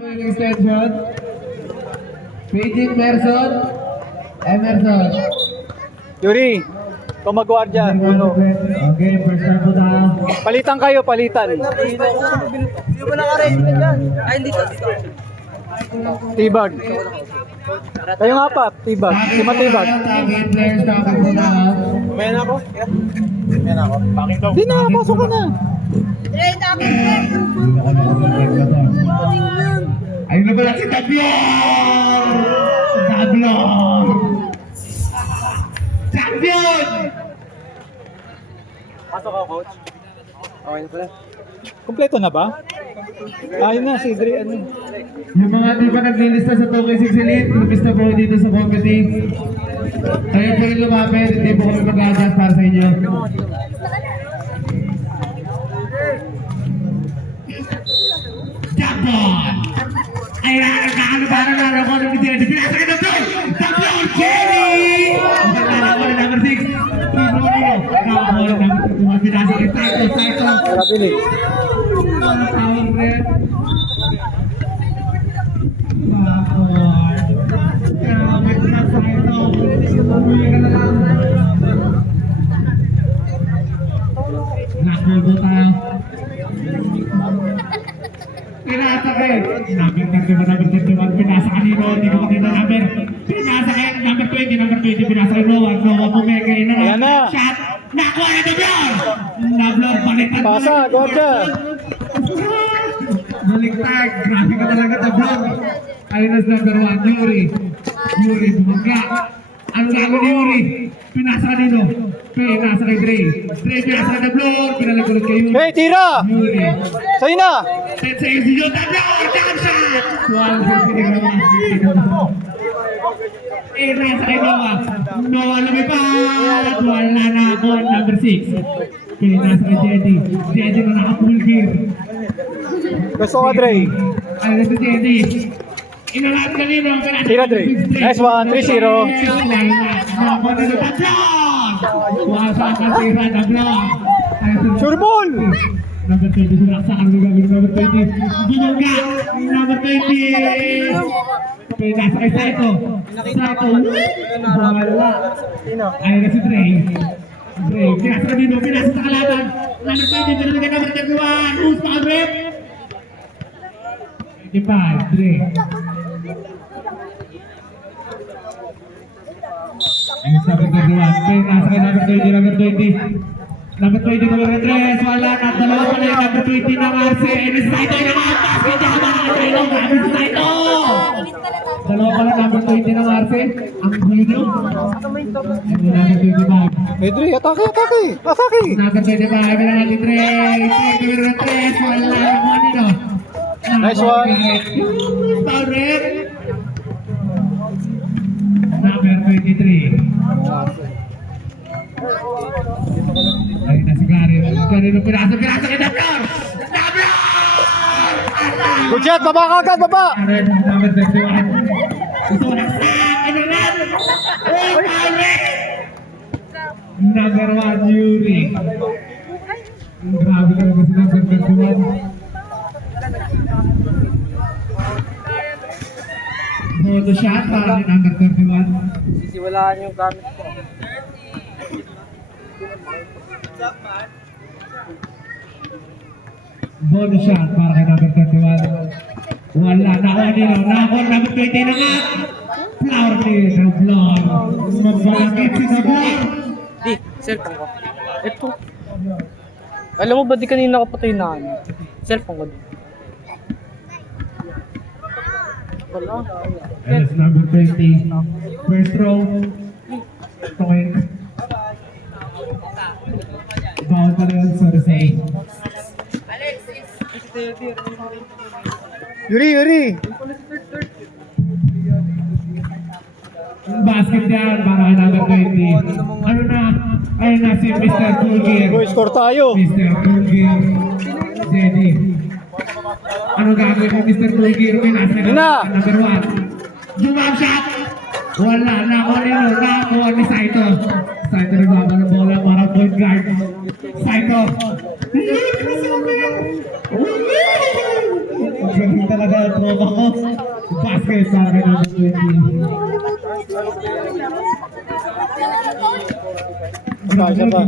Extension. Paging Emerson. Yuri, kung mag-guardia, uno. Okay, first time po na. Palitan kayo, palitan. Sino ba naka-race ka dyan? Ay, hindi ka. Tibag. Kayong apat, tibag. Si Matibag. Target players na ako po na. Kumain ako? Kumain ako. Bakit daw? Di na, pasok ka na. Ayun na pala si Tablon! Tablon! Champion! Pasok ako, coach. Okay na pala. Kompleto na ba? Ayun na, si Dre, ano. Yung mga di pa naglilista sa Tokyo 6 Elite, lumista po dito sa committee. Kayo po rin lumapit, hindi po kami mag-adjust para sa inyo. Jackpot! Ay, nakakano para na ako ng video. Pinasakit na to! Tablon! Jerry! Magkakala ko na number 6. Pinorio! Nakakala number 2. Pinasakit. Saito! Marabili. Power red. Grabe na Saito. Umuwi ka na lang. Nakubo tayo. Pinasakit. Number 31. Pinasa kanino. Hindi ko makita number. Pinasakit. Number 20. Pinasakit Noah. Noah pumega. Ayan na. Shot. Nakuha na Tablon. Tablon. Baliktad. Pasa, guardia. Baliktad. Grabe ka talaga Tablon. Ayun na sa number 1. Yuri bumaga. Ano gagawin ni Yuri? Pinasa kanino. Pinasa kay Dre. Pinasa kay Tablon. Pinalagulat kay Yuri. Hey, tira! Yuri. Sa'yo na! Set sa iyo, Tablon! Jump shot! Wow, nasa kay Noah. Noah lumipad! Wala na ako, number 6. Okay, nasa kay Jedi. Jedi na naka-full gear. Gusto ka, Dre. Ay, nasa Jedi. Inalat kanino. Tira, Dre. Nice one, 3-0. Tablon! Wasa ka tira, Tablon. Sure ball! Number 20, sinaksakan mo gagawin number 20. Bumangga! Number 20! Okay, nasa kay Saito. Saito. Wala. Ayun na si Dre. Dre, pinasa ka dito, pinasa sa kalaban. Number 20, pinasa ka number 31. Who's pa, Dre? 25, Dre. Ayun sa number 31. Pinasa kay number 20, number 20. Number 20 number 3, wala na, dalawa pala yung number 20 ng Arce. Enes Saito yung nakakas, kaya makakatayo, grabe si Saito! Dalawa pala number 20 ng Arce. Ang gulo. Ano number 25? Hey, Dre, atake! Atake! Number 25, pinakali 3. Number 3, wala na kung ano. Nice one. Foul red. Number 23. Ay, nasi Gary. Gary na pinasa kay Tablon! Tablon! Good shot, baba ka agad, baba! Number 21. Gusto mo naksakin na rin! Oh, pare! Number 1, Yuri. Grabe ka naman si number 21. Photo shot para ni number 31. Sisiwalaan yung gamit ko. Bonus shot para kay number 31. Wala na ako nila. Nakon number 20 na nga. Flower kill. Tablon. Magbakit si Tablon. Di, cellphone ko. Ito. Alam mo ba di kanina ko patay na ano? Cellphone ko. Wala. That's number 20. First row. Point. Bawal pa rin. Sorry. Yuri! Basket yan para kay number 20. Ano na? Ayun na si Mr. Kulgir. Boy, score tayo! Mr. Kulgir. Zeddy. Ano gagawin ni Mr. Kulgir? Nasa Na! number 1. Jump shot! Wala na ako nilo. Nakuha ni Saito. Saito na baba ng bola para point guard. Saito. Ang galing talaga ang tropa ko. Basket sa akin ng 20. Kasha pa.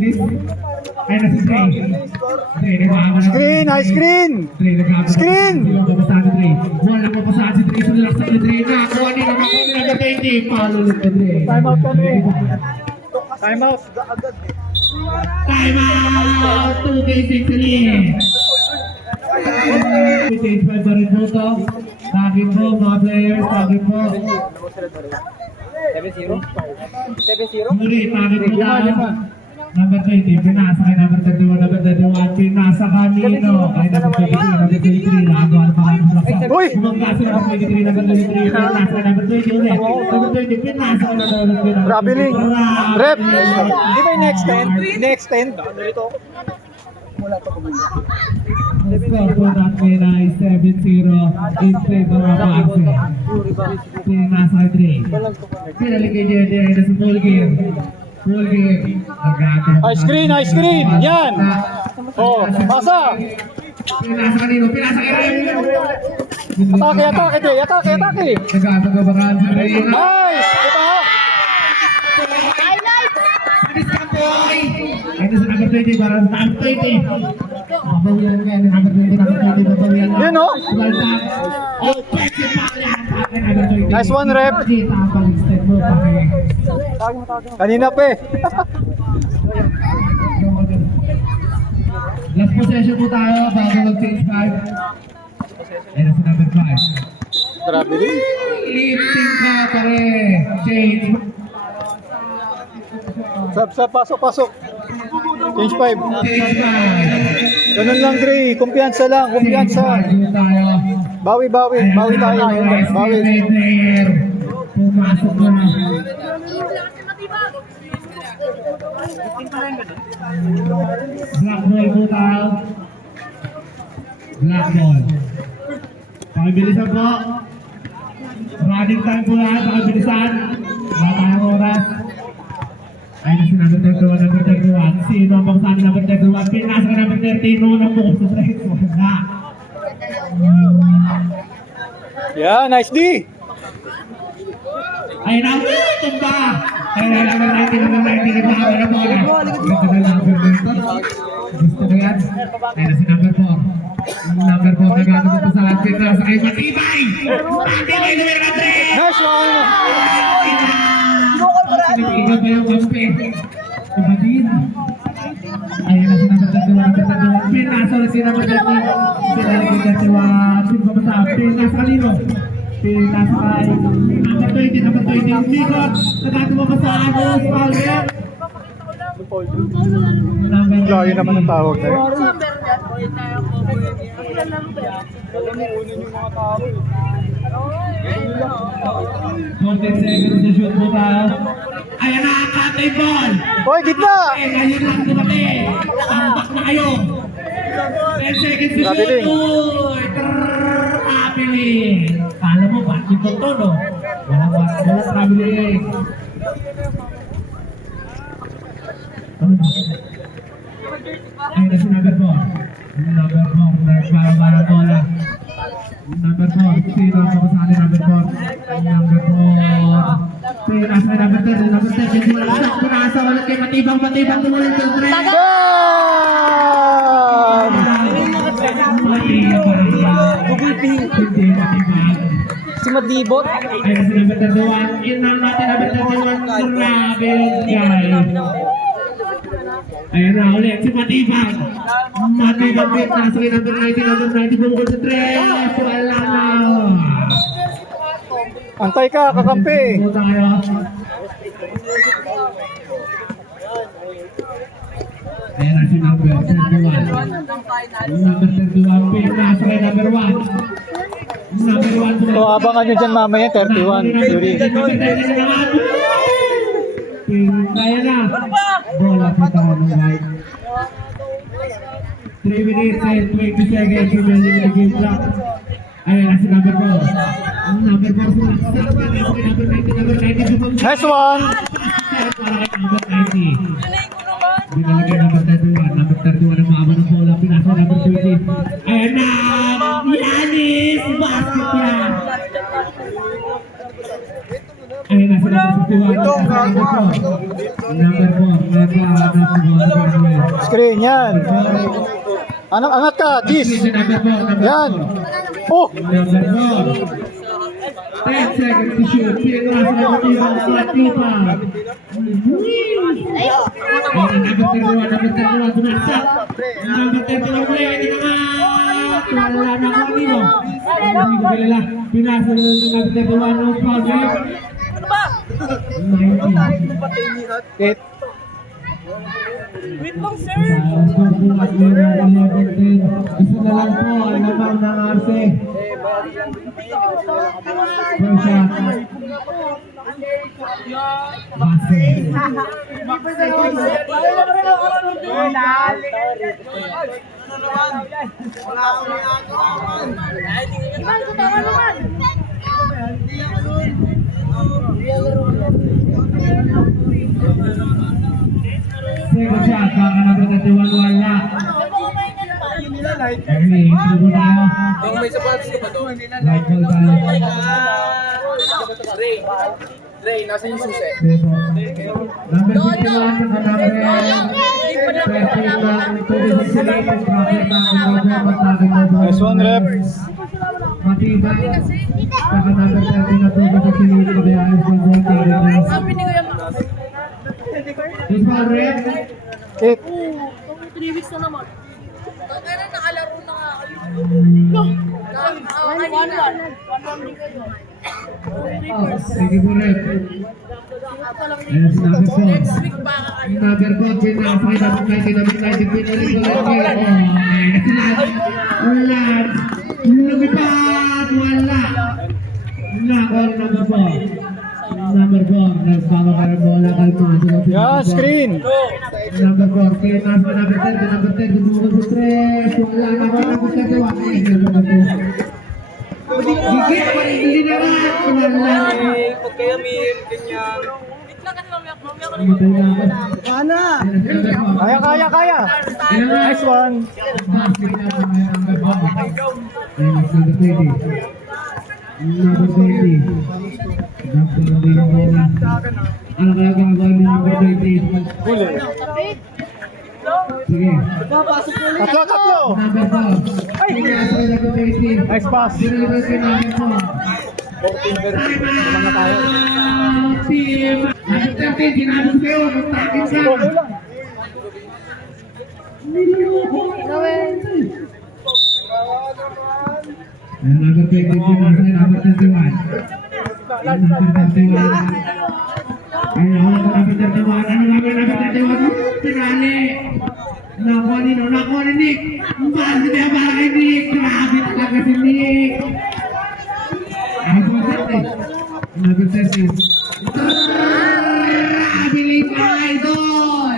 Ay, nasa Dre. Dre, nagkakama na. Screen! High screen! Dre, nagkakama na. Screen! Papasahan ni Dre. Wala papasahan si Dre. Sunilaksak ni Dre na. Kuha ni naman kami ng 20. Palulog na Dre. Time out kami. Time out. Time out! 2K6 ulit. Change 5 pa rin po to. Tagin po mga players. Tagin po. 7-0? 7-0? Muli, tagin po tayo. Number 20, pinasa kay number 31, number 31, pinasa kanino. Kay number 23, number 23, nakagawa ng mga laksa. Uy! Bumangga si number 23, number 23, pinasa kay number 20 ulit. Number 20, pinasa kay number 20. Grabe, Ling. Rep! Di ba yung next 10? Next 10? Score po natin ay 7-0 in favor of Arce. Pinasa kay Dre. Pinalik kay Jede ay nasa full game. Full game. High screen! High screen! Yan! Oh, pasa! Pinasa kanino, pinasa kay Ray. Atake, atake, Dre! Atake, atake! Nagkakagabakan si Ray. Nice! Ito! Anis ka boy! Ay, nasa number 20 para sa number 20. Babawian ka, number 20, number 20, babawian ka. Yun, oh. Baltak. Offensive foul yan. Ay, number 20. Nice one, Rep. Kita ang pag-extend mo, pake. Kanina pa eh. Last possession po tayo bago mag-change 5. Ay, nasa number 5. Grabe din. Lifting ka pare. Change. Sab, pasok, pasok. Change 5. Change 5. Ganun lang, Dre. Kumpiyansa lang, kumpiyansa. Bawi, bawi. Bawi tayo. Bawi. Player. Pumasok na. Black ball po tayo. Black ball. Pakibilisan po. Running time po lahat. Pakibilisan. Wala tayong oras. Ayun na si number 31, number 31. Sino ang pakusahan ni number 31? Pinasa ka number 13. Noon ang bukas sa strike. Wala. Yeah, nice D. Ayun na. Tumba. Ayun na number 19, number 19. Nagpahaba na bola. Ganda na number 19. Gusto ko yan. Ayun na si number 4. Number 4 na gano'n po sa atin. Nasa kay Matibay. Matibay number 3. Nice one. Ikaw pa yung kampi. Ibatin. Ayun na si number 31, number 31. Pinasa na si number 31. Pinasa si number 31. Sino pa sa pinasa kanino? Pinasa kay number 20, number 20. Umikot. Nagagawa pa sa Agos. Foul yan. Layo naman ang tawag na yun. 14 seconds to shoot po tayo. Ayan na ang katay ball. Hoy, gitna! Ngayon lang dumati. Tambak na kayo. 10 seconds to Grabe shoot. din. Uy, traveling. Kala mo, badminton to, no? Wala traveling. Ayun na si number 4. Number 4. Nagpapara bola. Number 4. Sino ang papasahan ni number 4? Number 4. Pinasa kay number 10. Number 10. Pinasa ulit kay Matibang. Matibang tumulit yung 3. Bam! Si Madibot. Ayun si number 31. Inang natin number 31. Grabe guys. Ayun na ulit si Matibang. Matibang din. Nasa kay number 90. Number 90 bumukol sa 3. Wala na. Antay ka, kakampi. Ito tayo. Ayan na si number 31. Number 31. Pinasa kay number 1. Number 1. So, abangan nyo dyan mamaya, 31. Yuri. Kaya na. Bola sa taon ng white. 3 minutes and 20 seconds remaining in the game clock. Ayan na si number 4. Number 4 sumagsak. Number 90, number 90. Nice one. para kay number 90. Binalagay number 31. Number 31 ang maabot ng bola. Pinasa number 20. Ayan na! Yanis! Basket yan! Ayan na sila sa 51. Number 4. Screen, yan. Angat ka, Gis. Yan. Oh! Number 4. 10 seconds to shoot. Pinasa number 2. Latifa. Number 31. Sumasak. Number 31 play. Hindi na nga. Wala na ako nino. Hindi ko kilala. Pinasa number 31. No foul. Eight. Wait lang, sir. Isa na lang po. Lamang ng Arce. First shot. Second shot, baka number 31 wala. Okay, tubo tayo. Light ball tayo. Ray, nasa yung susi. Dito. Number 51 saka number 21. Nice one, rep. Matibay. Saka number 30 na tubo sa silili. Kaya ayos ng ball tayo. This one, rep. Eight. 3 weeks na naman. Kaya nakalaro na nga kayo. Sige po, rep. Ayan si number 4. Next week baka kayo. Number 4, pinapakay number 90, number 90, pinalik ko lang kayo. Wala. Lumipat, wala. Nakor number 4. Number 4, nagpapakaroon bola kay Maso. Yan, screen. Number 4, pinasa number 10, number 10, bumulong sa 3. Wala na ba number 31? Number 2. Gigit pa rin, hindi na rin. Wala. Pag kaya mir, ganyan. Wait lang kasi mamaya ko Matay na ako. Kaya, kaya, kaya. Nice one. Basket na po ngayon number 4. Ayan, number 20. Number 20. Number 20. Ano kaya gagawin ni number 20? Sige. Tatlo, tatlo. Number 4. Ay! Number 20. Nice pass. Sinulibas si number 4. Team! Number 13, sinabi ko sa'yo, magtakit ka! Okay lang. And number 20, number 21. And number 21. Ayun, number 31. Ano number 31? Pinali! Nakuha ni No, nakuha ni Nick! Bakit niya para kay Nick? Grabe talaga si Nick! Number 30. Number 30. Bilis ka, idol!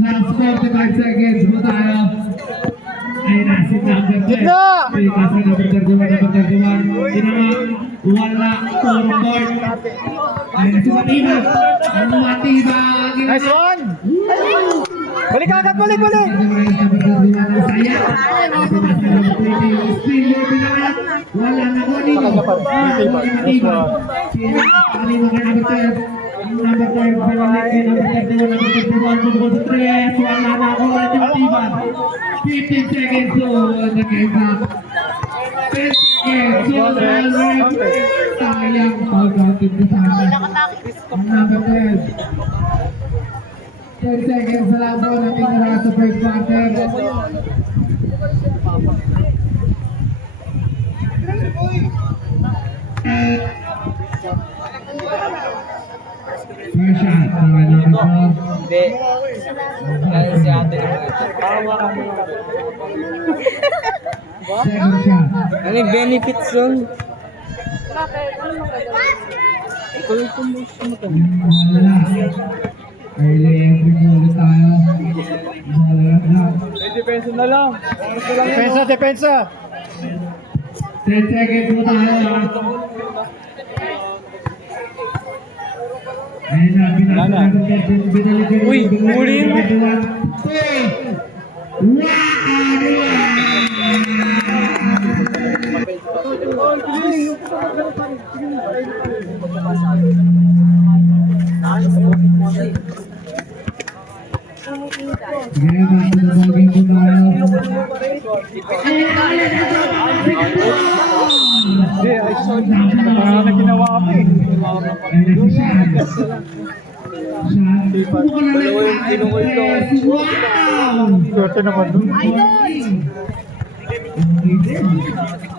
Last 45 seconds mo tayo. Ayun na, si number 10. Gitna! Kasi number 31. Tinamang, wala, forward. Ayun na si Matiba. Ang Matiba. Nice one. Balik agad, balik, balik. Wala na ko nito. Number 5, pinalik kay number 31, number 31, bubukod sa 3, wala na ako ulit yung Matiban. 15 seconds to nag-isa. 10 seconds to nag-isa. Sayang, pag-counted ko sana. Number 12. 10 seconds na lang po natitira sa first quarter. First shot, number 4. Hindi. Kaya si ate naman. Second shot. Ano yung benefits nun? Ito yung promotion mo to. Wala. Ay, laying ulit tayo. Wala lang. Depensa, depensa. 10 seconds mo tayo. Ayun na, binalik. Uy, huli mo. Sige, matulogin ko tayo. Hindi, ay sorry. Parang na ginawa ko eh. Ayun na si Sean. Wow! Swerte naman nun.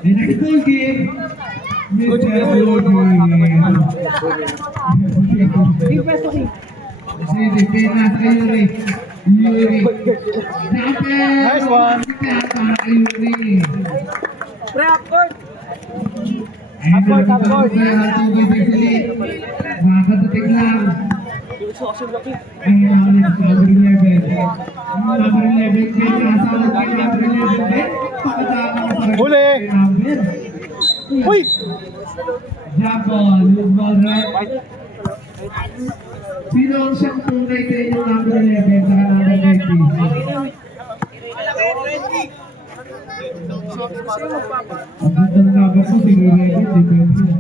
The next ball game, Sige, pinas kay Yuri. Yuri. Nice one. Para kay Yuri. Upward, upward. Makakatatik lang. Ayun ako nito sa number 11. Number 11, kaya nasawag kay number 11. Pakatama ko sa Huli. number. Uy! Jump ball, loose ball right. Sino ang siyang tunay sa inyong number 11 sa number 90? Ang ganda ng number ko, sino rin yun, defense yun.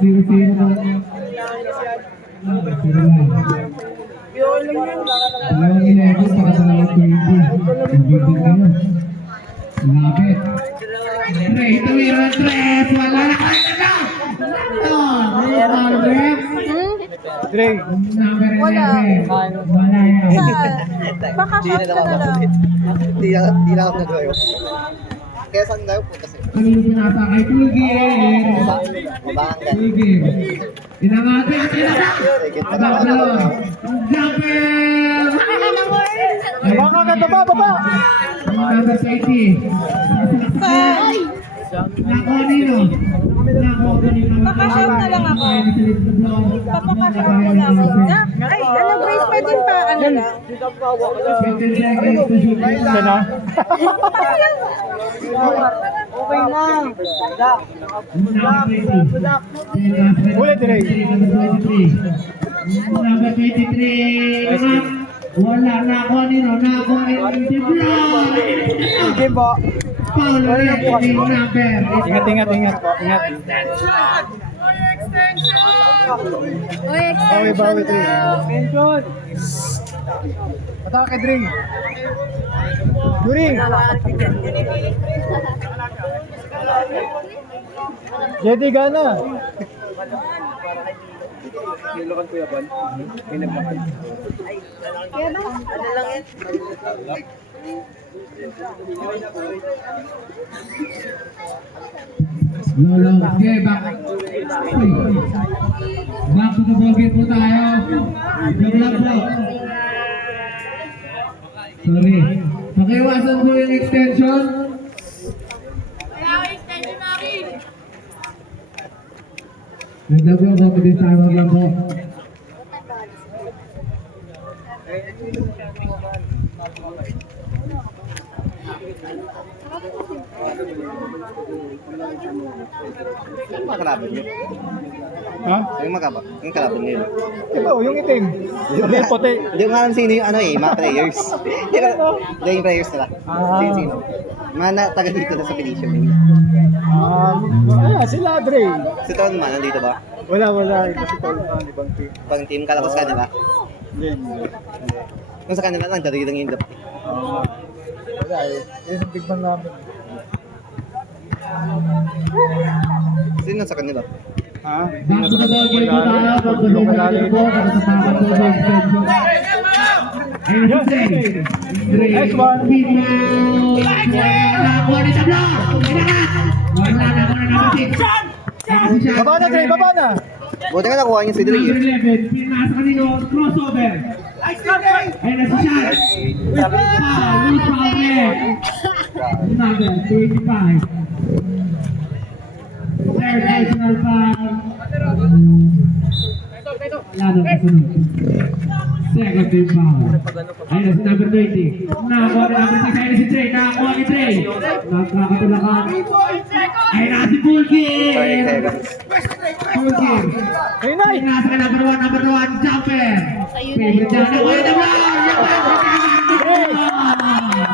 Sino lang. Sino lang. Dalawang 11, saka dalawang 20. Ang ganda kayo. Lapit. Tre, tuwiran, tres. Wala na kayo na! Dre. Number 11. Wala. Wala yan. Baka shot ka na lang. Di na ako nag-draw. Kaya saan tayo po kasi? Kanino pinasa kay Pulgir? Mabanggan. Pulgir. Inangati. Jumper! Baka ganda ba, baba? Number 20. Nako nino. Baka shot na lang ako. Papakashot ko na ako. Ay, ano Grace, pwede pa ano lang? 15 seconds to shoot. Isa na. Okay na. Huli, Dre. Number 23. Wala na ako nino. Nako nino. Game po. Paul ulit. Yung number. Ingat, ingat, ingat po. Ingat. Uy, Bawi, bawi, Dre. extension. Atake, Dre. Yuri. Jedi Gana. Lolo, okay, back to the ball game po tayo. Double block. Sorry. Pakiwasan po yung extension. Nagdagdag ako din timer lang po. Yung mga kalaban nyo. Ha? Yung kalaban nyo. Ito, yung itim. Hindi, puti. Hindi ko alam sino yung ano eh, mga players. Hindi yung players nila. Sino? Mga taga dito na sa Pilipinas. Ayan, sila, Dre. Si Ton man, nandito ba? Wala, wala. Ito si Paul. Ibang team. Pang team kalabas ka, di ba? Hindi. Kung sa kanila lang, dali lang yung dap. Wala eh. Yun ang big man namin. Sino sa kanila? Ha? Back to the ball game po tayo. Pagtuloy na natin po. Nakatapakan po yung extension. Ayun si Dre. Dre. Nice one. Nakakuha ni Tablo. Wala na ako na natin. Baba na, Dre. Baba na. Buti nga nakuha niya si Dre. Number 11. Pinasa kanino. Crossover. Ayun na si Sean. Loose foul red. Number 25. Third personal foul. Wala na kasunod. Second team foul. Ayun na si number 20. Nakakuha na number 6. Ayun na si Trey. Nakakuha ni Trey. Nagkakatulakan. Ayun na si Bulgir. 30 seconds. Bulgir. Ayun na! Ayun na sa number 1, jumper. Favorite niya. Nakuha na ba?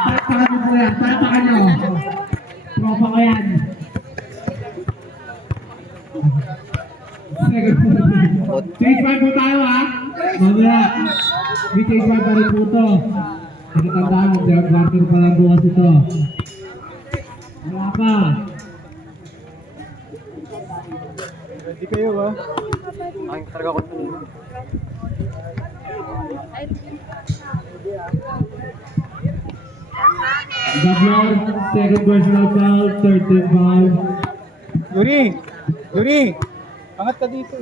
Palpakan mo po yan. Palpakan nyo. Tropa ko yan. Second foul. Change 5 po tayo ha. Mamaya. May change 5 pa rin po ito. Nakatandaan mo, third quarter pa lang bukas ito. Wala pa. Ready kayo ba? Ay, talaga ko. Gablor, second personal foul, third team foul. Yuri! Yuri! Angat ka dito.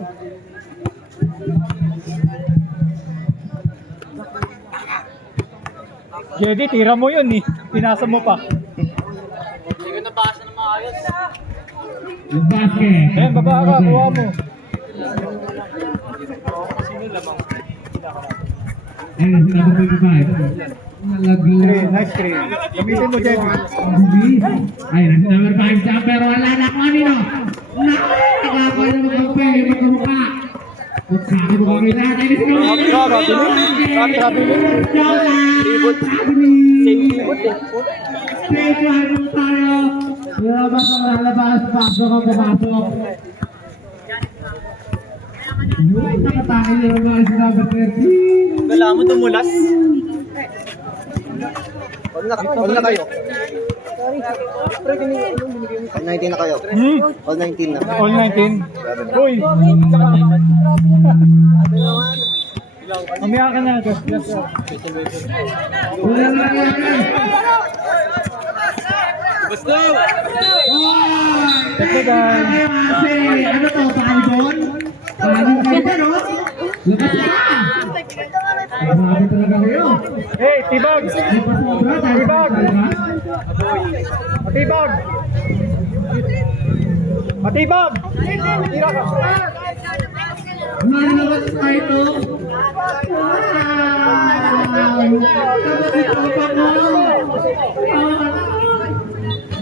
Jedy, tira mo yun eh. Pinasa mo pa. Yung basket. Ayan, baba ka, kuha mo. Ayun, si number 25. Nalaglag. Screen, nice screen. Gamitin mo, Jedy. Ayun, si number 5 jumper. Wala na kung anino. Nakakuha na magkampi. Magkamukha. Magsabi mo kami natin. Si number 5. Same keyboard eh. Save line mo tayo. Lalabas ang lalabas. Pasok ang papasok. Yung nakatangin yung mga si number 30. Wala mo dumulas. All na kayo. All 19 na kayo. All 19 na. All 19. Uy! Mamaya ka na. Just. Wala na yan. Let's go! Ano to? Palibon? Palibon kayo dyan, no? Lakas ka! Grabe talaga kayo. Hey, tibag! May pasobra dahil sa talaga. Matibag! Matibag! Tira ka! Malalakas tayo to. Kapag ito pa mo.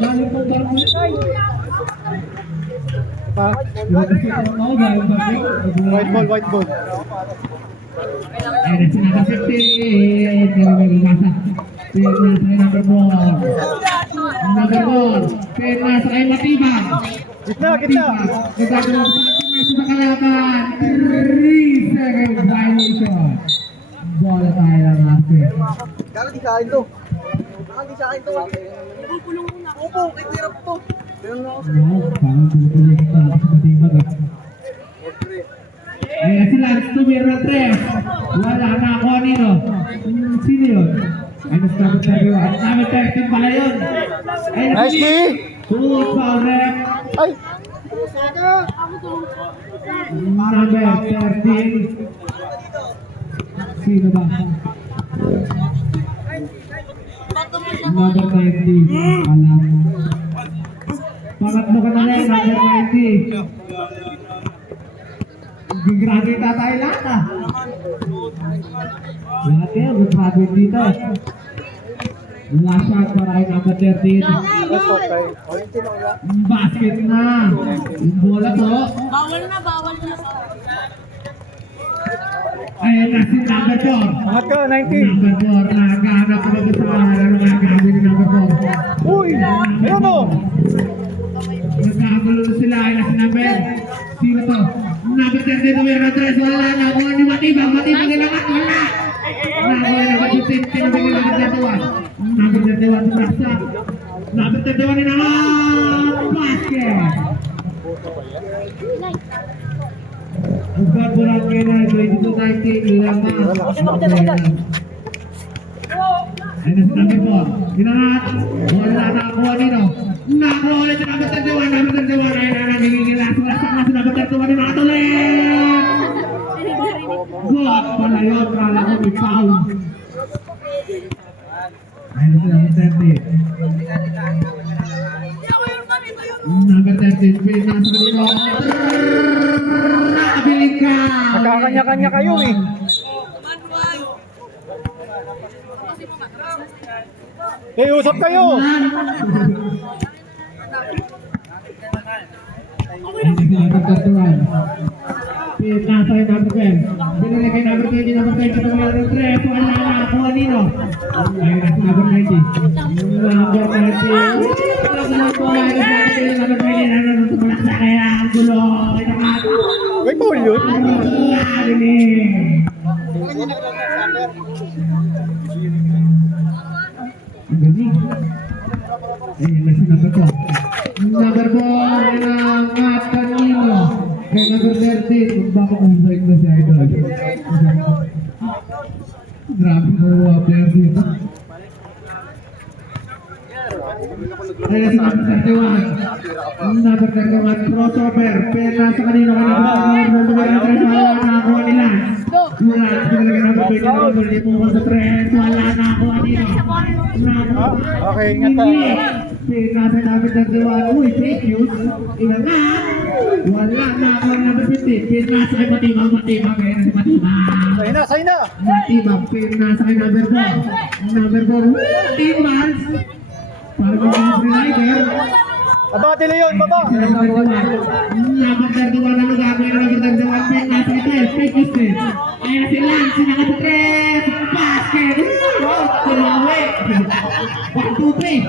Lalo po ba mo? Pa? White ball, white ball. Ayun, sinaka 50. Pero may lumasa. Pin na sa number 4. Number 4. Pin na sa kay Matibag. Gitna, gitna! Nagkakaroon sa ating sa kalaban. 3 seconds violation. Bola tayo lang natin. Kala di sa akin to. Kala di sa akin to. Pupulong muna. Upo, kay tirap to. Oo, parang tutuloy kita sa Matibag. Ayan si Lance tumira 3. Wala na ako nino. Sino yun? Ano sa number 31? Number 13 pala yun. Nice D! Good foul rep. Ay! Number 13. Sino ba? Number 20. Alam. Pangatlo ka na rin, number 20. Graduate na tayo lahat ah. Lahat yan, graduate dito. Last shot para kay number 13. Basket na. Yung bola to. Bawal na. Ayan na si number 4. Angat ka, 19! Number 4. Nakahanap ko na sa ano nga gagawin ni number 4. Uy! Ayun o! Nagkakagulo na sila. Ayan na si number. Sino to? Number 30 to meron 3. Wala na. Kuha ni Matibag. Matibag ilangat. Wala. Nakuha na. Matibag. Tinabing ilangat na tuwa. Number 31 sa Raksa. Number 31 ni naman. Basket. Ugat bulan kayo na. 22-19. Lama. Ayun na si number 4. Ginangat. Wala na kuha nino. Nakuha ulit si number 31. Number 31. Ayun na nagigilak. Wasak na si number 31 ni mga tulit. Good pala yun. Kala ko may foul. Ayun si number 30. Number 30. Pinas ko nino. Nakabiling ka. Magkakanya-kanya kayo eh. Usap kayo! Nasa yung number 10. Binili kay number 20, number 20, number 3. Wala na ako, Anino. Ayun na si number 20. Number 20. Number 20, tumulak sa kaya ang gulo. May foul yun? Ang galing. Ayun na si number 4. Number 4 ng Atanino. Kay number 30, kung baka kung na si Idol. Grabe mo mga player dito. Ayun si number 31. Number 31, crossover. Pena sa kanino nakakuha nila. Wala, talaga number 20, number 20, pumunta sa 3. Wala na ako kanino. Okay, ingat tayo. Nasa number 31, uy, fake news. Inangat. Wala na ako number 50. Pinasa kay Matibang, Matibang. Kaya na si Matibang. Sa'yo na! Matibang, pinasa kay number 4. Number 4, Timbals. Para kung mga rider. Baba, Leon, baba! Number 31 na gagawin. Number 31, pinasa kay Tel. Fake news din. Ayan na si Lance, sinakat sa 3. Basket. Sinawi. 1, 2, 3.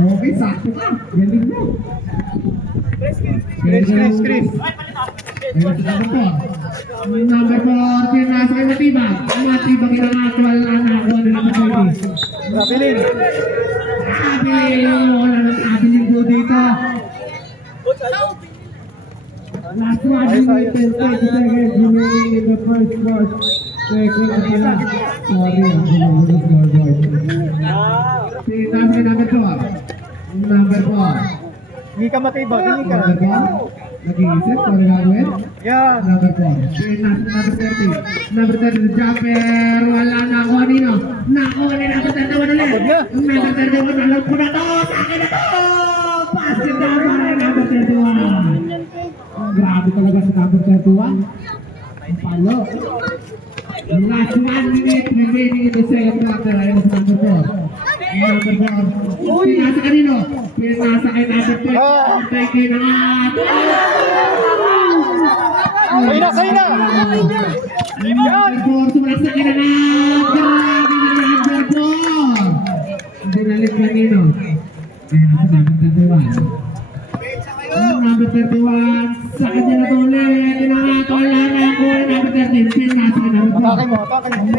Okay, sakto ka. Galing mo. Chris. Number 4, pinasa kay Matibang. Matibang yung actual na nakakuha na number 20. Nabilin. Wala nang abiling po dito. Last one, 10 seconds remaining in the first quarter. Second at the last. Sorry, ang gulong scoreboard. Pinasa kay number 4. Number 4. Hindi ka matibag, hindi ka. Number 4. Nag-iisip, sorry gagawin. Yan. Number 4. Number 30. Number 30, jumper. Wala na ako kanino. Nakuha ni number 31 ulit. Abot na. Number 31, alam ko na to. Sa akin na to. Basket na para kay number 31. Grabe talaga sa number 31. Ang palo. Last 1 minute remaining in the second quarter. Ayun na sa number 4. Number 4. Pinasa kanino? Pinasa kay number 10. Thank you na nga. Sa'yo na! Number 4, sumalas na kinanap. Grabe na number 4. Binalik kanino? Ayun sa number 31. Number 31, sa kanya na to ulit. Kinangat, wala na ako. Number 13, pinasa kay number 4. Atake mo.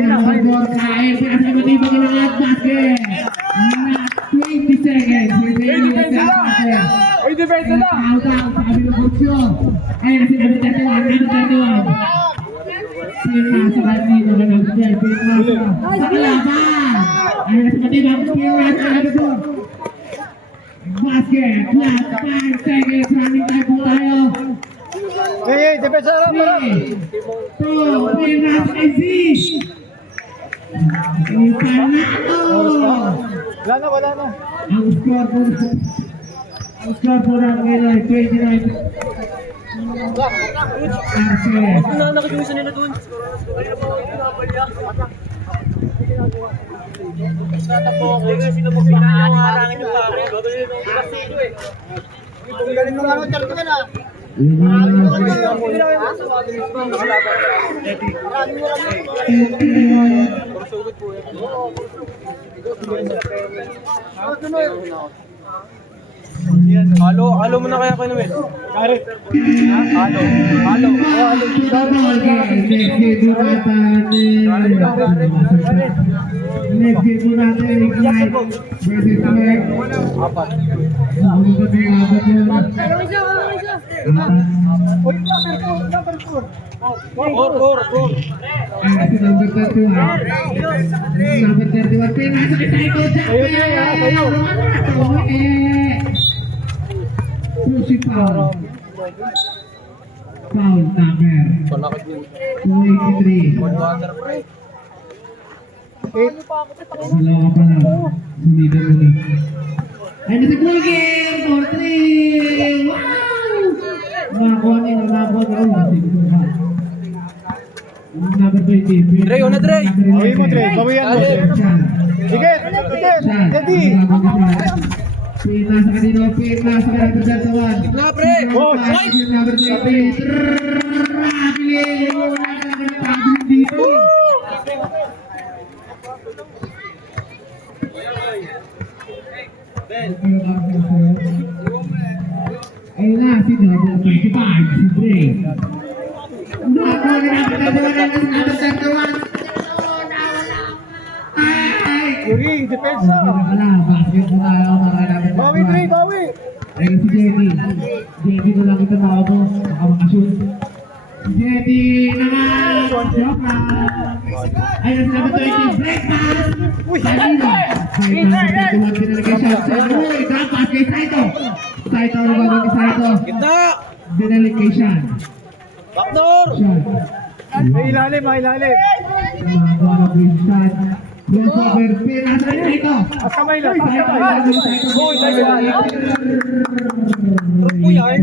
Number 4, kain. Pinasa kay Matibang kinangat. Basket. Last 20 seconds. Remaining in the basket. Uy, depensa na! Out, sabi ng coach yun. Ayun na si number 31, number 31. Pinasa kanino ka number 12. Pinasa sa kalaban. Ayun na si Matibang. Pinasa kay number 4. Basket, last 5 seconds, running time po tayo. Hey, depensa na! 3, 2, pinasa kay Z. Ipanalo! Wala na. Ang score po namin ay 29. RCS. Nakakita yung isa nila doon. Galing mo nga rin, tarto ka na. Halo mo na kaya kayo namin. Kari. Halo. Next game po natin, Ignite versus Mek. Apat. Ano ba yung apat yun? Uy, number 4. Four. Ay, si number 31. Number 31, pinasa kita ito, Pussy foul. Foul number 283. Dalawa pa lang. Sulidan mo na. Ay, nasa goal game! 4-3! Wow! Nakakuha niya. Oh, number 20. Dre, una, Dre. Bawi mo, Dre. Bawian mo. Sige, sige. Ready. Pina sa kanino, pina sa kanino, Bertawan. Na, pre. Oh, Number 20. Dito. Ayun na, si Double 25, si Dre. Yuri, depensa. Bawi, Dre, bawi. Ayun si Jetty. Jetty na lang ito makabo. Baka makashoot. Jetty naman! Joke lang! Ayun si number 20, break pass! Kanino? Saito, 21 pinalagay siya. Uy, drop pass kay Saito! Saito, ano ba ni Saito? Gitna. Binalik kay Sean. Backdoor. Sean. May ilalim, may ilalim. Mga green shot. Crossover, pinasa kay Saito! At kamay lang, at Saito, kamay. Uy, nice one. Trap po yan.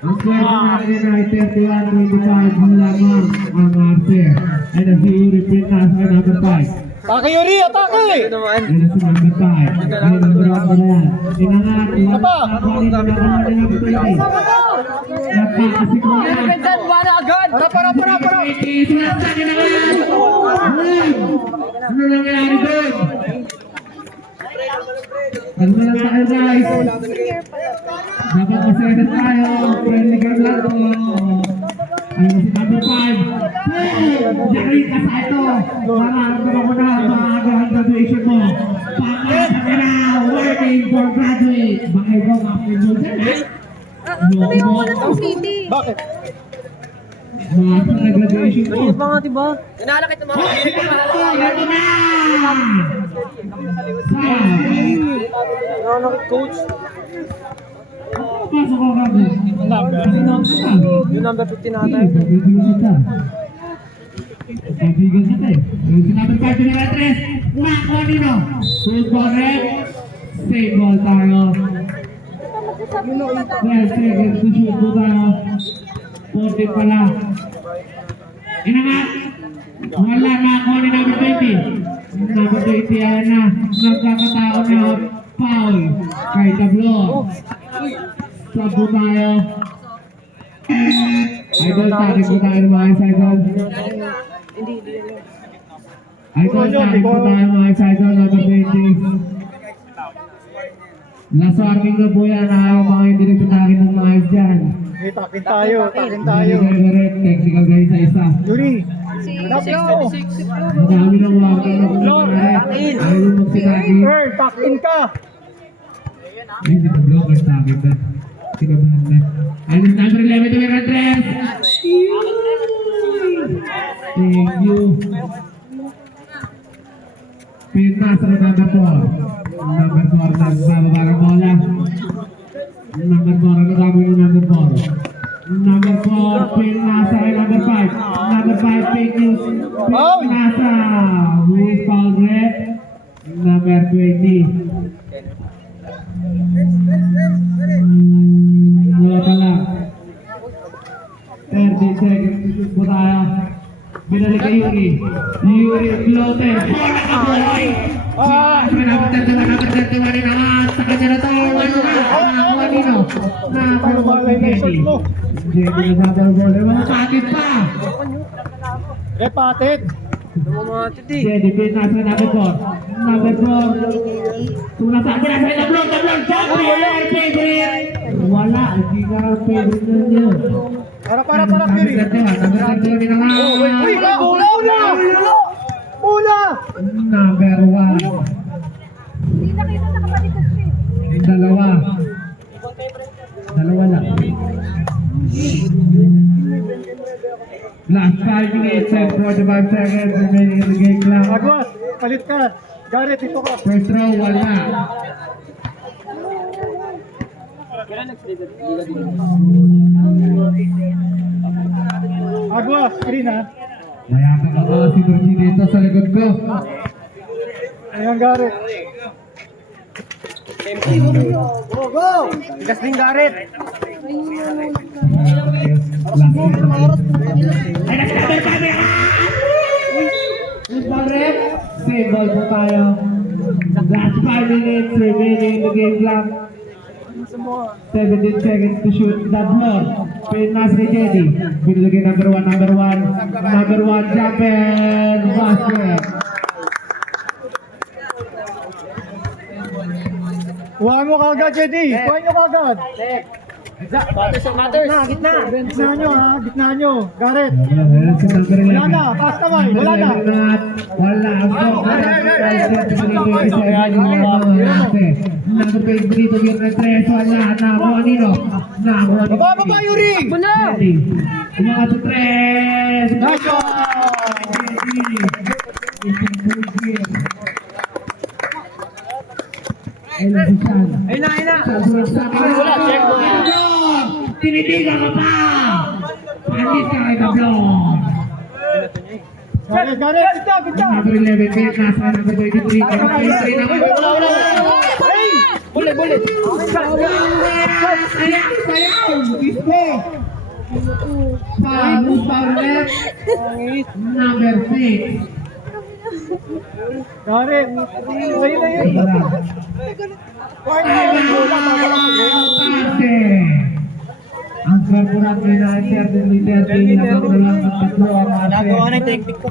Ang swerte natin ay 31-25 lamang ang Arce. Ay na si Yuri Pinas ay number 5. Atake, Yuri, atake. Ay na si number 5. Ay number 1 na yan. Inangat. Apa? Nagpakasikwanan. Para. Sinastan niya naman. Ano nangyayari doon? Ano lang tayo guys? Dapat masaya tayo. Friendly game lang to. Ayun si number 5. Jari ka sa ito. Mararamdaman ko na maaga ang graduation mo. Pangalan ka na. Waiting for graduate. Bakit mo makapagod dyan? Sabi mo na ng city. Bakit? Maaga na graduation mo. Ito pa nga, diba? Inaalakit naman. Ito na! Inaalakit, coach. Pasok ko kami. Yung number 15 natin. Kaibigan kita. Kaibigan kita eh. Yung sinabi pa ito na address. Nako nino. Football red. Save ball tayo. 12 seconds to shoot po tayo. 14 pala. Inangat. Wala na ako ni number 20. Number 20 yan na. Nagkakataon na foul. Kay Tablo. Sabo tayo. Idol, tarik po tayo mga idol. Idol, tarik po tayo mga idol. Number 20. Last warning na po yan. Mga hindi rin pinakin ng mga idol dyan. Hey, takin tayo, takin tayo. Technical guys sa isa. Yuri, Si Madami ng warning na kung ayaw mo magsinagi. Earl, takin ka. Ay, si Tablo, sa akin na. Sinabahan na. Ayun, number 11 to your address. Thank you. Pinasa na number 4. Number 4 na bababa ng bola. Number 4, ano gagawin yung number 4? Number 4, pinasa kay number 5. Number 5, fake news. Pinasa. With foul red. Number 20. Wala pala. 30 seconds to shoot po tayo. Binalik kay Yuri. Yuri floater. Nakaboy! Napagtatuwa naman. Sa kanya na to. Ano na? Nino? Paano malay na yung shot mo? Jetty na double ball. Mga kapit pa. Patit. Jetty pinasa number 4. Number 4. Tunasa Tablong. Chocolate. Favorite. Wala. Hindi ka favorite na yun. Para, Yuri. Uy, Una! Number 1. Hindi nakita sa kapatid ko siya. Dalawa lang. Last 5 minutes and 45 seconds remaining in the game clock. Agwas, palit ka. Garrett, ito ka. First row, wala. Agwas, screen ha. Mayabang ako si Dorji dito sa likod ko. Ayan, Garrett. Tigas din Garrett. Ay, nagsasabi kami! Football rep. Save ball po tayo. Last 5 minutes remaining in the game clock. 17 seconds to shoot the floor. Pin Nasri Jedi. Binilagay number 1. Number 1 jumper basket. Huwag mo kagad, Jedi. Huwag nyo kagad. Matters. Gitna. Gitna nyo ha, gitna nyo. Garrett. Wala Wala na, pass naman, wala na. Wala. Number 20 dito yung retres. Wala. Nakuha nino. Baba, Yuri! Mga to tres. Nice one! Ayun na. Wala, check mo. Tinitigan ka pa! Pandit ka kay Gablon. Garrett, gitna. Number 11, Pin Nasa. Number 23, Bullet. Sayaw! Ispo! Foul left. Number 6. Garrett. Sa'yo na yun. Ang karburan ko na certain liter lang ang tatlo ang Nagawa na yung technique ko.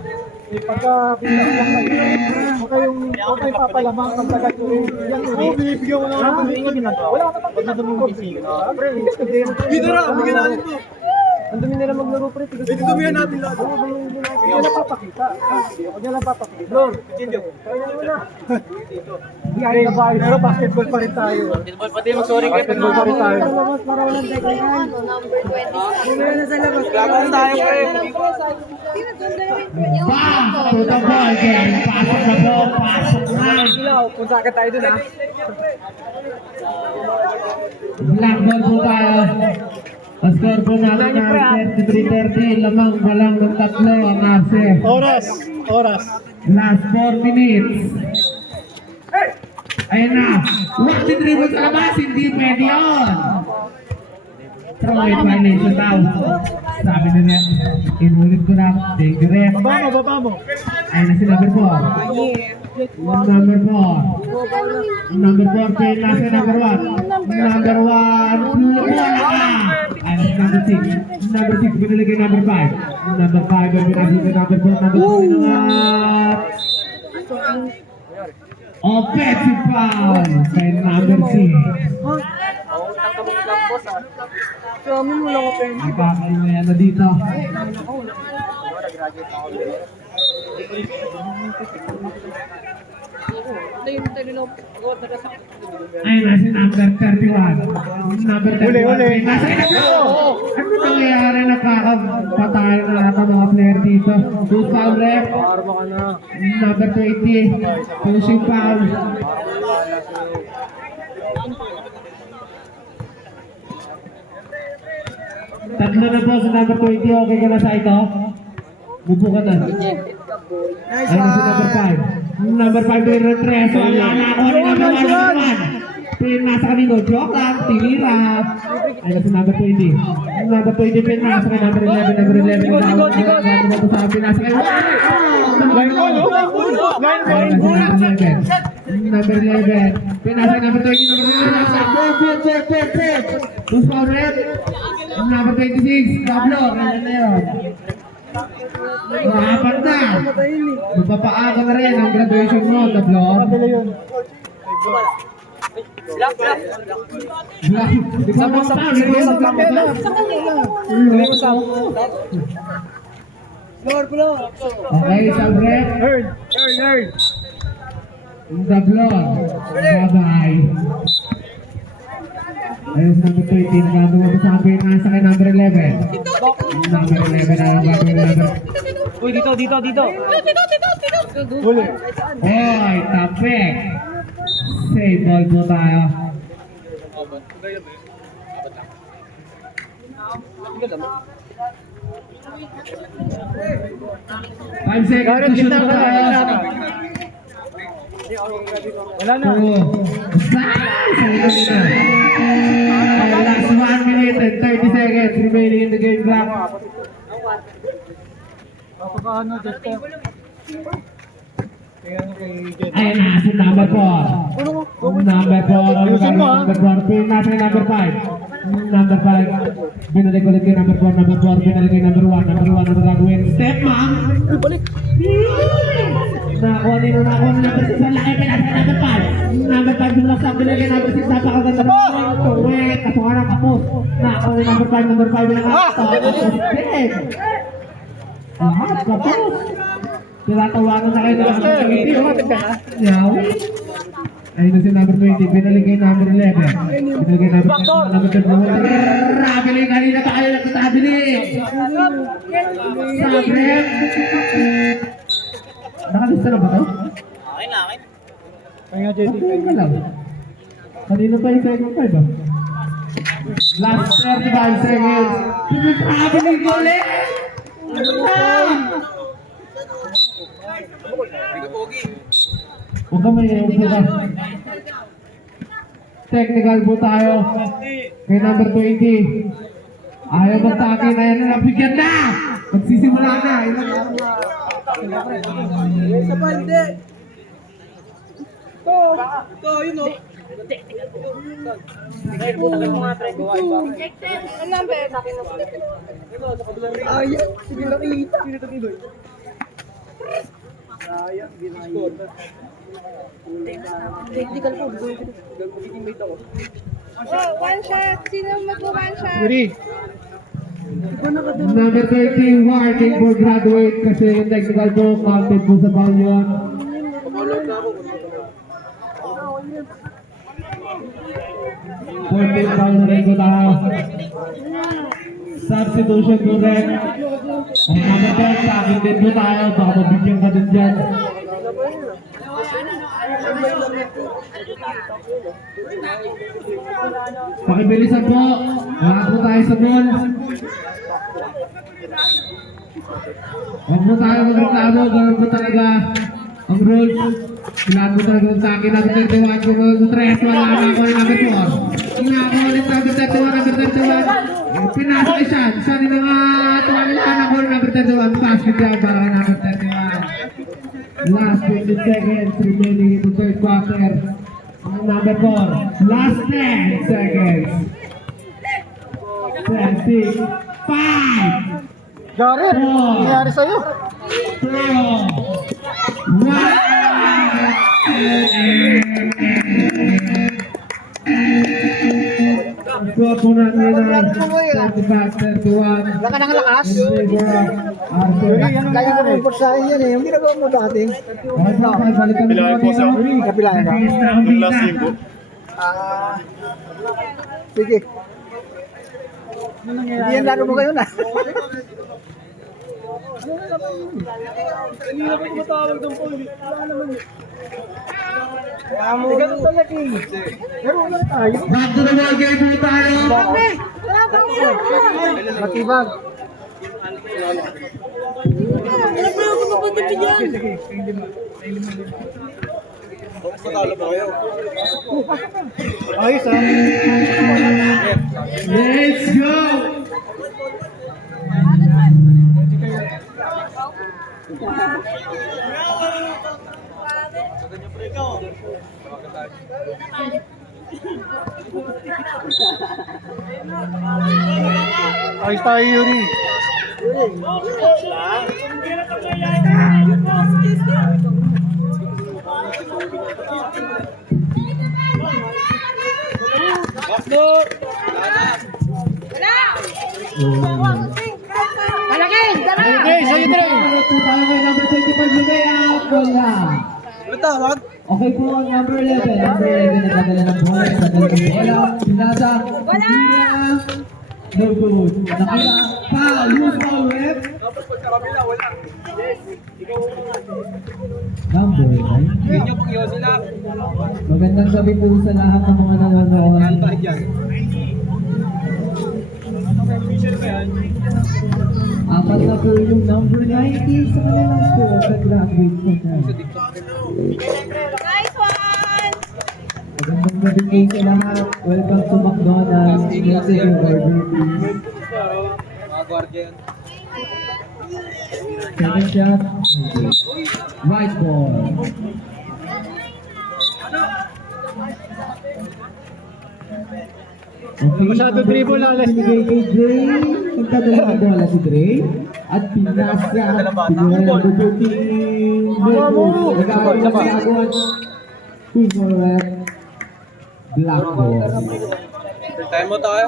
Pagka pinaglang kayo, huwag kayong papalamang ng tagat ko. Yan, binibigyan mo lang naman. Wala ka naman ginagawa. Dito na, bigyan natin to. Ang dumi nila maglaro pre. Ito dumihan natin lahat. Hindi nila papakita. Huwag nila papakita. Lord, continue. Kaya nyo na. Hindi na ba? Pero basketball pa rin tayo. Pati mag-sorry kayo. Basketball pa rin tayo. Para walang technical. Number 20. Bumili na sa labas. Gagawin tayo pre. Bang! To the ball game. Pasok na ball. Pasok na. Punta ka tayo dun ha. Black ball po tayo. Ang score po natin ng 33-30. Lamang balang ng tatlo ang Arce. Oras. Last 4 minutes. Ayun na. Huwag si dribble sa labas. Hindi pwede yun. Throw it violation daw. Sabi na niya. Inulit ko na. Dangerous. Baba mo. Ayun na si number 4. Number 4. Number 4 pin nasa number 1. Number 1. Ayun si number 6. Number 6 binilagay number 5. Number 5 ang binilagay number 4. Number 4. Offensive foul kay number 6. Kami mo lang ako. Nakakalimaya na dito. Ayun na si number 31. Number 31. Uli. Nasa ano nangyayari? Nakakapatay na ata mga player dito. Two foul left. Number 20. Pushing foul. Tatlo na po sa number 20. Okay ka na sa ito? Bubo ka na. Ayun na si number 5. Number 5 din retres. Wala na ako ni number 1. Pin nasa kanino. Joke lang. Tinira. Ayun na si number 20. Number 20 pin nasa kay number 11. Number 11. Gano'n mo sa pin nasa kay Line ball. Number 11. Pin nasa kay number 20. Number 11. Two foul red. Number 26. Pablo. Kaya na yun. Mahapan na. Magpapaaga na rin ang graduation mo, Pablo. Okay, Sabrek. Earn. Pablo. Bye-bye. Ayun, number 13. Nagawa mo sa akin nasa kay number 11. Number 11 na number 11. Uy, dito. Uli. Hoy, tapik. Save ball po tayo. Five seconds to shoot po tayo. Wala na. Last 1 minute and 30 seconds remaining in the game clock. Ano, just po. Kaya ano kay Jet. Ayan na, si number 4. Number 4. Ayusin mo, Number 4. Pin natin number 5. Number 5. Binalik ulit kay number 4. Number 4. Binalik kay number 1. Number 1 ano gagawin? Step, ma'am. Balik. Nakuha nino number 6. Ang laki pinasa number 5. Number 5 bumulaksak. Binalik kay number 6. Napakaganda ng tuwet. Kasuha ng kapos. Nakuha ni number 5. Number 5 bilang step. Lahat kapos. Tinatawanan na kayo ng number 20. Lumapit ka na. Yaw. Ayun na si number 20. Binalik kay number 11. Binalik kay number 10. Number 10. Rabili kanina pa kayo nagsatabili. Sabre. Nakalista na ba ito? Kaya Jet. Okay ka lang. Kanina pa yung second 5 ah. Last 35 seconds. Traveling ko ulit. Huwag ka may upuan. Technical po tayo. Kay number 20. Ayaw magtake na yan na nabigyan na. Magsisimula na. Isa pa, hindi. Ito, yun o. Ang number? Ay, sige lang kita. Sino ito kiloy? Sayang, ginayot. Technical po. Oh, one shot. Sino mag-one shot? Yuri. Number 30, warning for graduate kasi yung technical po, counted po sa foul yun. 14 foul na rin po tayo. Substitution po rin. Ang number 10, sa akin din po tayo, baka mabigyan ka din dyan. Pakibilisan po, wala po tayo sa ball. Huwag mo tayo magreklamo, gawin mo talaga ang rules. Kailangan mo talaga sa akin, number 31, kung number 3, wala na ako ni number 4. Inako ulit number 31, number 31. Pinasa kay Sean, Sean yung mga tuwa nila ako ni number 31. Basket down para kay number 31. Last 20 seconds remaining in the third quarter. Ang number 4, last 10 seconds. 10, 6, 5, Jared, nangyari sa'yo. 2, 1. Score po natin ang 35-31. Wala ka nang lakas. In favor of Arthur. Kaya ko rin po sa inyo yan eh. Yung ginagawa mo dati. Balikan mo natin. Kapilaan ka. Nagis na ang bita. Sige. Hindi yan laro mo kayo na. Kanina ko matawag doon po. Wala naman eh. Kaya mo. Ganun talaga eh. Pero wala tayo. Back to the ball game po tayo. Matibag. Ayos ah. Let's go! Ayos tayo Yuri. Malagay! Okay, sa'yo tayo. Ano po tayo kay number 25 Lumea? Wala. Tawag? Okay po ang number 11. Number 11 nagdadala ng bola. Nagdadala ng bola. Pinasa. Wala! No good. Nakita. Foul. Use foul ref. Number 9. Magandang gabi po sa lahat ng mga nanonood. Apat na po yung number 90 sa kanilang po. Nag-graduate po na. Guys, gabi po sa lahat. Welcome to McDonald's. Next is your order, please. Second shot. Right ball. Okay, Masyado dribble, Alex. Binigay kay Dre. Nagdadala ng bola si Dre. At pinasa. Pinasa number 13. Nagkakaroon ng ginagawan. Correct. Black ball. Time mo tayo.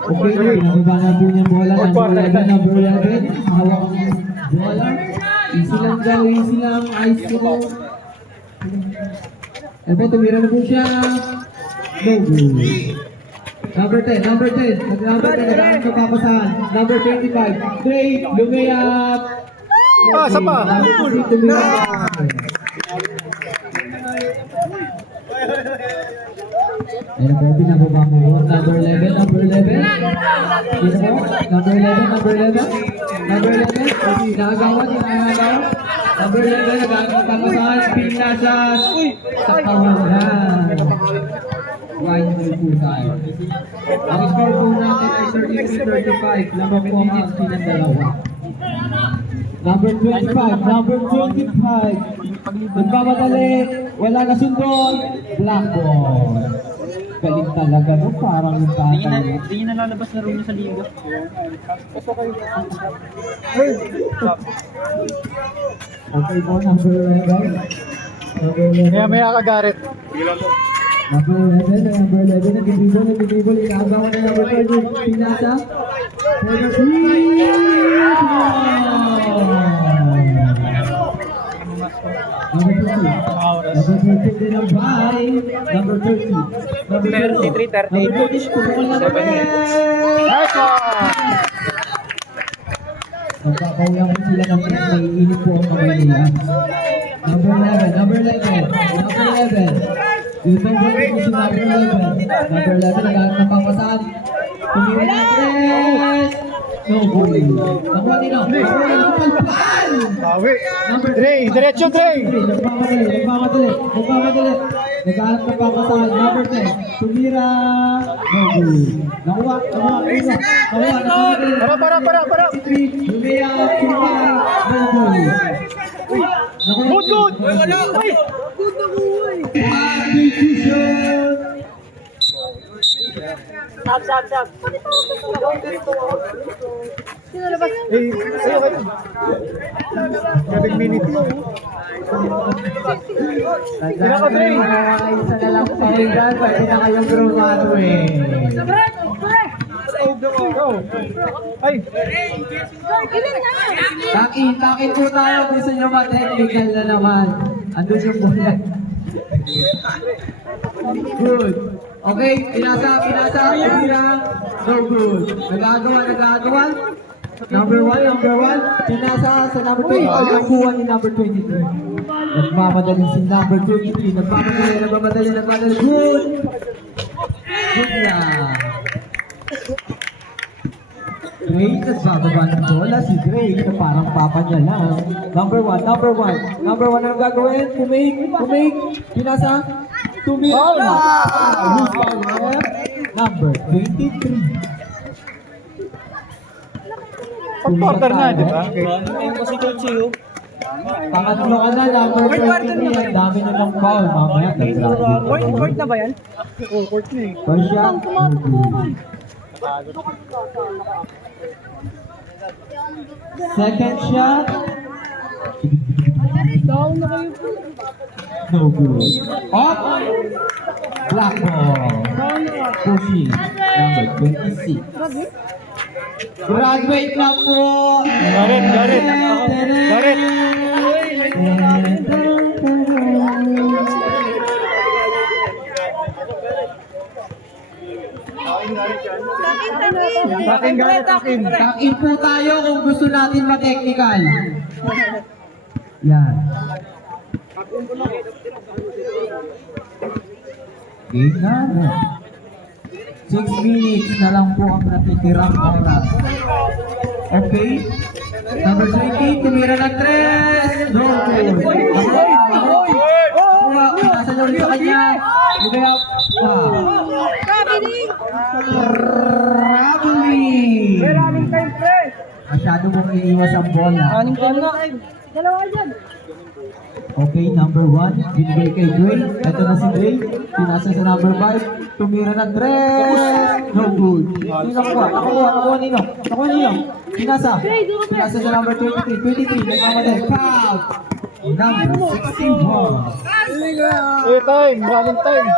Okay, pinababa na po niya bola. Number 11. Hawak ang bola. Easy lang daw, easy lang. Ice ko. Ito, tumira na po siya. No good. Number 10. Number 10, nagkaroon sa papasahan. Number 25. Dre, lumayap. Isa pa. Ayan po, pinababa mo. Number 11. Number 11. Dito po. Number 11. Number 11. Number 11. Nagagawa. Number 11. Nagpapasahan. Pinasa. Sa kawalan. Wide po tayo. Ang score po natin ay 33-35. Lamang po ang silang dalawa. Number 25. Number 25. Nagmamadali. Wala na sundon. Black ball. Galing talaga, no? Parang yung tatay. Hindi niya nalalabas na rin sa liga. Okay po, number 11. Number 11. Maya ka, Garrett. Number 11, number 11, nag-dribble, inaagawan na number 12, pinasa. Number 3! Number 13 din ang bahay. Number 30. Number 30. Number 30, kumukul na naman. Nice one! Magkakaulang po sila ng naiinit po ang kamay nila. Number 11, number 11, number 11. Yung number 11 po si number 11. Number 11, nagkaroon ng papasahan. Tumira na tres. No goal. Nakuha din ako. Palpal! Bawi. Dre, diretso, Dre. Nagmamadali. Nagkaroon ng papasahan. Number 10. Tumira. No goal. Nakuha. Para. Tumira. No goal. Good. Ay! Good na buhay! Execution! Sab. Sino na ba? Gabing minute. Tandaan ko rin, isa na lang sa hanggan, pwede na kayong graduate. Ay, Takin po tayo, gusto nyo ma-technical na naman. Andun yung bola. Good. Okay, pinasa, tumira. No good. Nagagawa. Number 1. Pinasa sa number 20. Nakuha ni number 23. Nagmamadali si number 23. Nagmamadali. Good. Good lang. Drake, nagbababa ng bola si Drake na parang papa niya lang. Number 1. Ang gagawin, kumake, pinasa, tumira. Who's left? Number 23. pag-quarter na, di ba? Pangatlo ka na, number 23. Ang dami na ng foul. Mamaya, Court na ba yan? Oh, court na eh. First shot. Second shot. Down na kayo po. No good. Up. Black ball. Pushing. Number 26. Graduate na po. Garrett. Takin po tayo kung gusto natin ma-technical. Yan. Game na. 6 minutes na lang po ang natitirang oras. Okay. Number 20, tumira ng 3. No. Nasa na ulit sa kanya. Kaya, Traveling. Masyado mong iniwas ang bola. Dalawa dyan. Okay, number 1, binigay kay Dre. Ito na si Dre. Pinasa sa number 5. Tumira ng 3. No good. Hindi nakuha. Nakuha nino. Pinasa sa number 23. 23, nagmamadali. Foul. Number 61. Time, running time.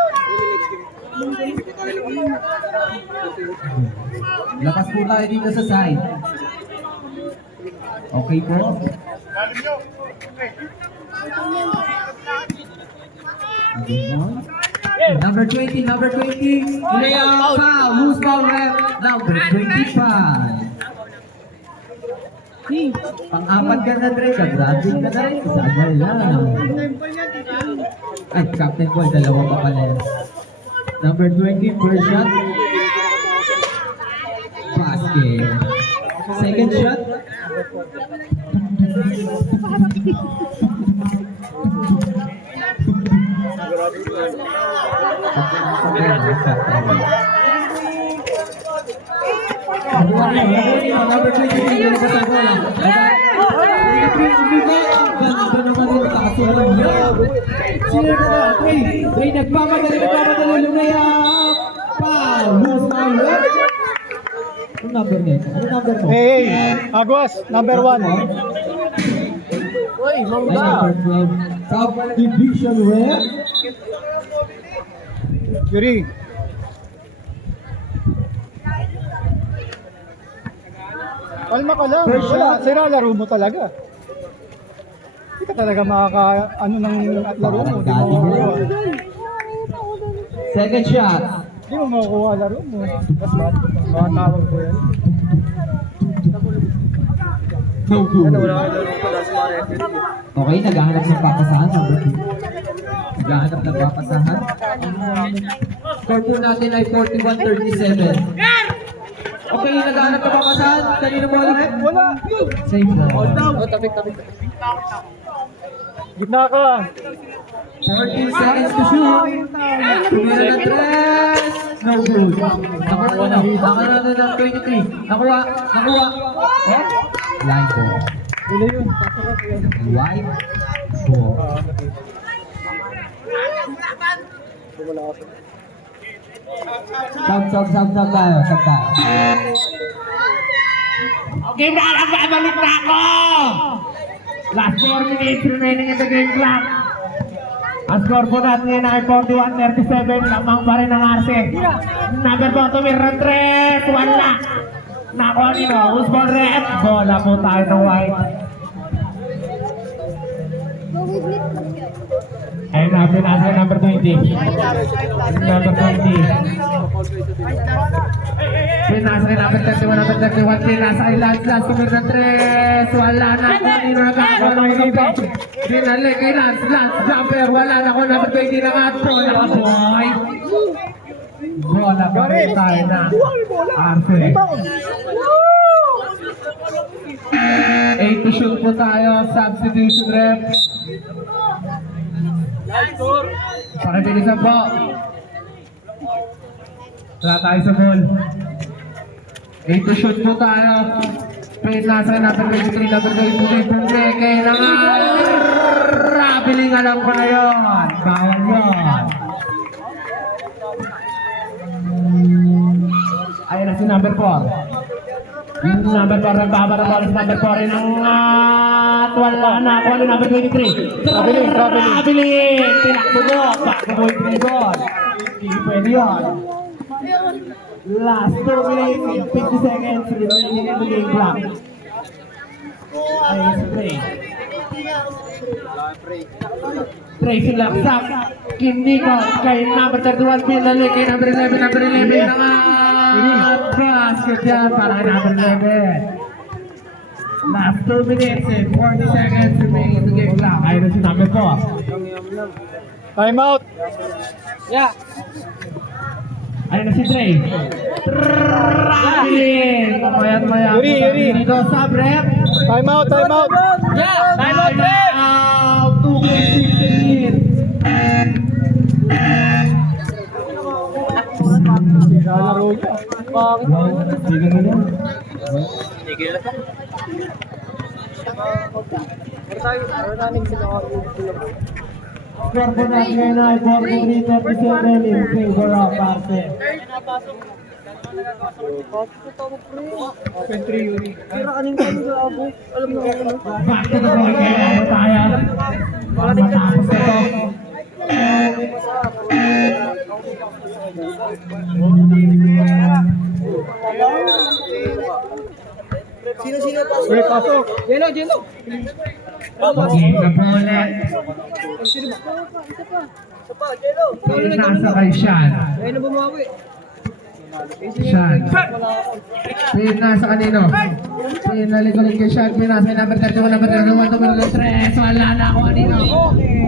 Lakas po tayo dito sa side. Okay po. Number 20. Layup foul. Loose ball rep. Number 25. Pang-apat ka na, Dre. Ka-graduate ka na rin. Isa lang. Ay, Captain Paul, dalawa pa pala yan. Number 20, first shot. Basket. Second shot. Number 23, dalawa sa bola. Ray, nagpapadali, lumayap! Foul! Loose foul! Anong number niya? Anong number mo? Hey, Aguas, number 1. Ay, number 12. Subdivision rep. Yuri. Kalma ka lang. First Wala, shot. sira laro mo talaga. Hindi ka talaga ano ng laro mo. Hindi mo makukuha. Second shot. Hindi mo makukuha laro mo. That's bad. Mga tawag ko yan. No good. Okay, naghahanap ng papasahan. Naghahanap ng papasahan. Score po natin ay 41-37. Okay, naghahanap ng papasahan. Kanino mo ulit? Wala. Same ball. Tapik. Gitna ka. 14 seconds to shoot. Tumira ng 3. No good. Nakuha na ng 23. Nakuha. Line ball. Wala yun. Line ball. Sub tayo. Okay, babalik na ako! Last 4 minutes remaining in the game clock. Ang score po natin ngayon ay 41-37. Lamang pa rin ang RC. Number po, tumira ng 3. Wala. Nakuha nino. Who's ball rep? Bola po tayo ng white. Ayun na, pinasa number 20. Number 20. Pinasa kay number 31, number 31. Pinasa kay Lance, tumira ng 3. Wala na. Kanino nagkakaroon ng kapit. Pinalik kay Lance, jumper. Wala na ko, number 20 na nga. Bola ka, boy. Bola pa rin tayo na. Arce. 8 to shoot po tayo. Substitution rep. Pakibilisan po. Wala tayo sa ball. 8 to shoot po tayo. Pwede nasa number 23, number 23. Pumleke na nga. Rapiling, alam ko na yun. Bawal yun. Ayun na si number 4. Yung number 4, nagbabara bola sa number 4 rin ang wala na ako ano number 23. Traveling! Tinakbo mo! Bago mo yung dribble. Hindi pwede yun. Last 2 minutes and 50 seconds remaining in the game clock. Ayun si Trey. Tracy Laksak. Kim Nico kay number 31. Pinali kay number 11. Number 11 na nga. Basket yan para kay number 11. Last 2 minutes and 40 seconds remaining in the game clock. Ayun si number 4. Time out. Yeah. Ayun Ayun na si Dre. Travis! Mayat-maya. Yuri. Dito sa rep. Time out. Time out, Dre! 2.16. Lalaro niya. Score po natin ngayon ay 43-37 in favor of Arce. Open 3, Yuri. Back to the ball game. Ano tayo? Matapos na to. Ulit pasok. Jello! Game na po ulit. Nasa kay Sean. Ayun na bumawi. Sean. Pin nasa kanino? Pin nalikulit kay Sean. Pin nasa number 31, number 31, number 3. Wala na ako kanino.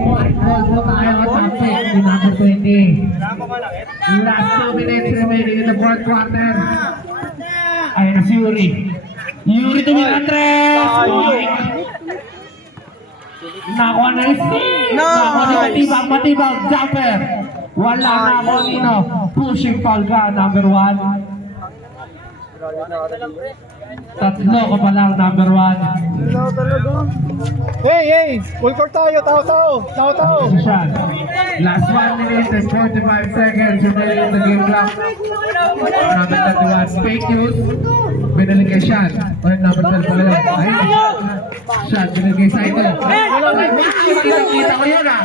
White ball po tayo at topic. Pin number 20. Last 2 minutes remaining in the fourth quarter. Ayun na si Yuri. Yuri tumira 3. Nakuha na yung steal! Nakuha ni Matibag, jumper! Wala na ako nino. Pushing foul ka, number 1. Tatlo ka pa lang, number 1. Hey! Full court tayo. Tao. Shot. Last 1 minute and 45 seconds remaining in the game clock. Number 31, fake news. Binalik kay Sean. O number 12 pala yun. Ayun. Shot, binalik kay Saito. Kita ko yun ah.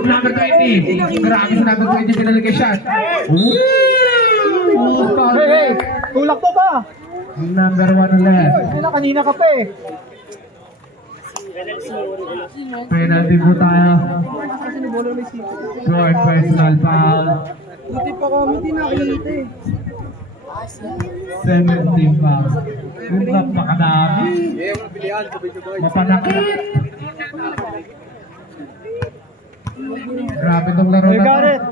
Number 20. Grabe sa number 20, binalik kay Sean. Foul. Hey! Tulak to ba? Number 1 ulit. Kanina ka pa eh. Penalty po tayo. Short personal foul. Buti pa kami din nakita eh. 17 foul. Ungkat pa kadami. Mapanakit. Grabe tong laro Hey, na to. Garrett.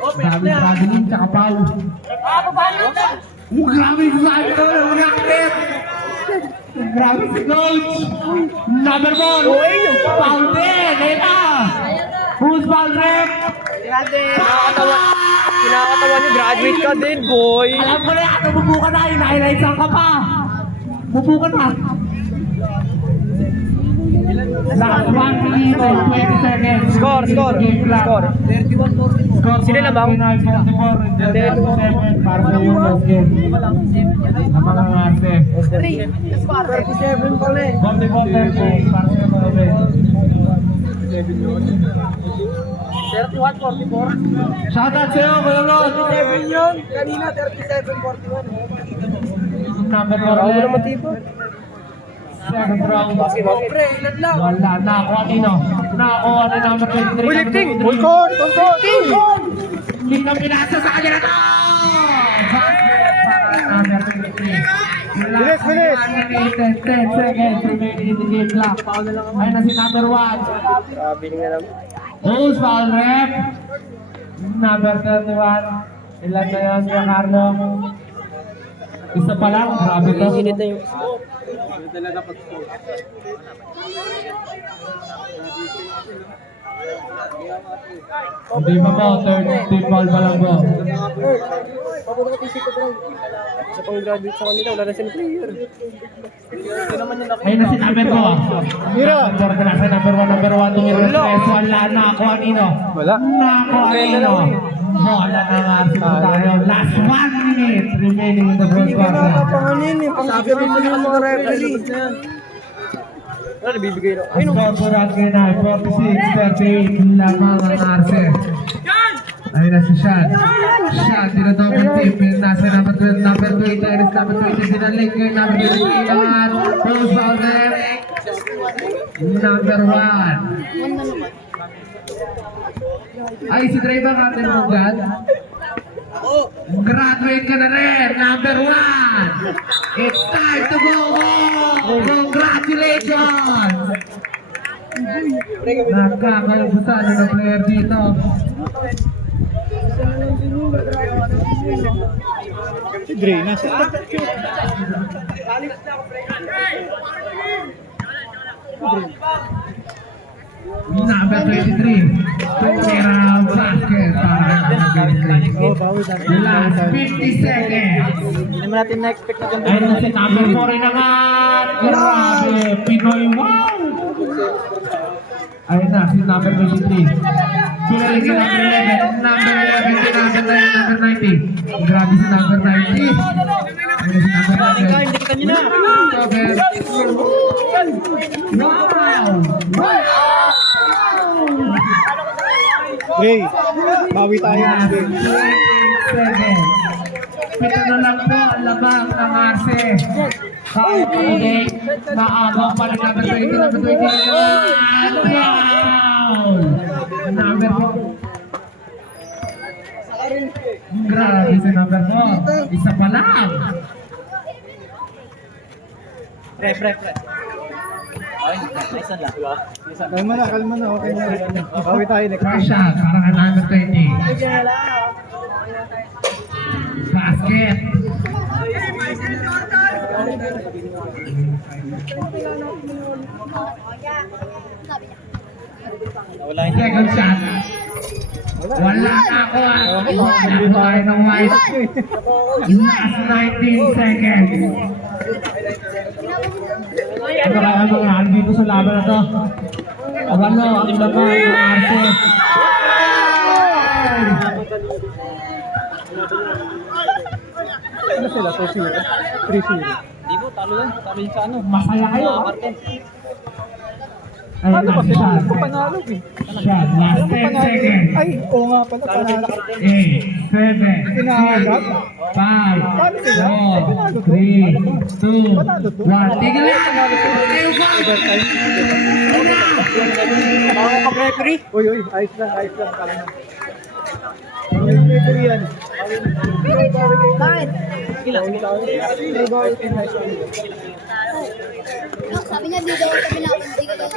Dami traveling tsaka foul. Grabe yung sabi ko. Mapanakit. Grabe si coach. Number 1. Foul din. Ayun na. Who's foul rep? Kinakatawa niyo, graduate ka din, boy. Alam ko na yan, bubukan na, highlights ka pa. Bubukan na. Last 1 minute and 20 seconds. Score. Game clock. Score Sino na bang? 44 para sa yung game. Ang mga ngarte. 37 pala eh. 44 para sa yung mga game. 31, 44. Shoutout sa'yo, Kuya Rod. 37 yun. Kanina, 37, 41. Number 4 Ako ulit. na matipo. Second round. Pre, ilan lang. Wala na ako kanino. Nakakuha na number 23. Uy, lifting! Full court. Hindi na pinasa sa kanya na to! Basket para number 23. Bilis. 10 seconds remaining in the game clock. Ayun na si number 1. Sabi nga naman. Who's foul rep? Number 31. Ilan na yan, Kuya Carlo? Isa pa lang, grabe to. Init na yung... Hindi pa po, third team foul pa lang po. Papunta ka tisip ko bro. Sa pang-graduate sa kanila, wala na silang player. Ayun na si number 2. Mira. Number 4 na sa number 1, number 1, tumira ng stress. Wala na ako kanino. Wala. Nako kanino. Wala na nga si tayo. Last 1 minute remaining in the fourth quarter. Panganin yung pang-sabihin mo yung mga referee. Ano, nabibigay na. Ang score po natin na 46-38 lamang ang Arce. Ayun na si Sean. Sean, dinadouble team. Nasa number 20, number 20. Ayun is number 20. Dinalik kay number 20. Yan. Rose Bowser. Number 1. Ay, si Dre ba natin mo dyan? Graduate ka na rin. Number 1. It's time to go home. Congratulations. Nakakalubusan ng player dito. Si Dre na siya. Number 23. Pera basket para Oh, bawi na. the last 50 seconds. Hindi naman natin na-expect na ganito. Ayun na si number 4 rin naman. Grabe, Pinoy, wow! Ayun na, si number 23. Pinalik si number 11. Number 11, si number 9, number 90. Grabe si number 90. Ayun na si number 11. Wow! Dre, bawi tayo ng Last game. 28 seconds. Pito na lang po ang labang ng Arce. Kahit hindi, naagaw pa rin number 20, number 20. Wow! Number 4. Grabe si number 4. Isa pa lang. Kalma na, okay na. Bawi tayo next First game. shot para kay number 20. Basket. Second shot. Wala na ako ah. Wala tayo ng white. Last 19 seconds. Ano kaya mangyari dito sa laban na to? Abalo, ang laban ng Arce. Ano sila? 2-0? 3-0? Di mo, talo yan. Talo yun sa ano. Masaya kayo. Ayun Paano na, ba sila? shot. Panalo eh. Shot, last 10 seconds. Ay, oo nga pala, panalo. 8, 7, 6, 5, 4, 3, 2, 1. Tigil na! Tayo ba? Uy, ayos lang, kalma. Referee yan. Bakit? Sabi niya dito ako sabi na hindi ka daw.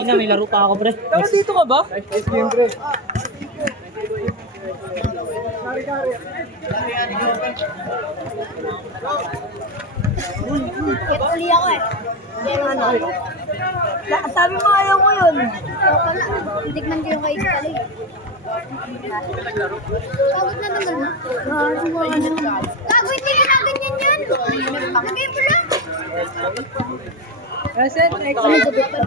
Ina, may laro pa ako, pre. Tapos dito ka ba? Ayos game, Dre. Kaya uli ako eh. Ano? Sabi mo ayaw mo yun. Wala. Tikman ko yung kay Sally. Pagod na naman na. Gago, hindi ka na ganyan yan. Lagay mo lang. Kasi next Ano sa doktor?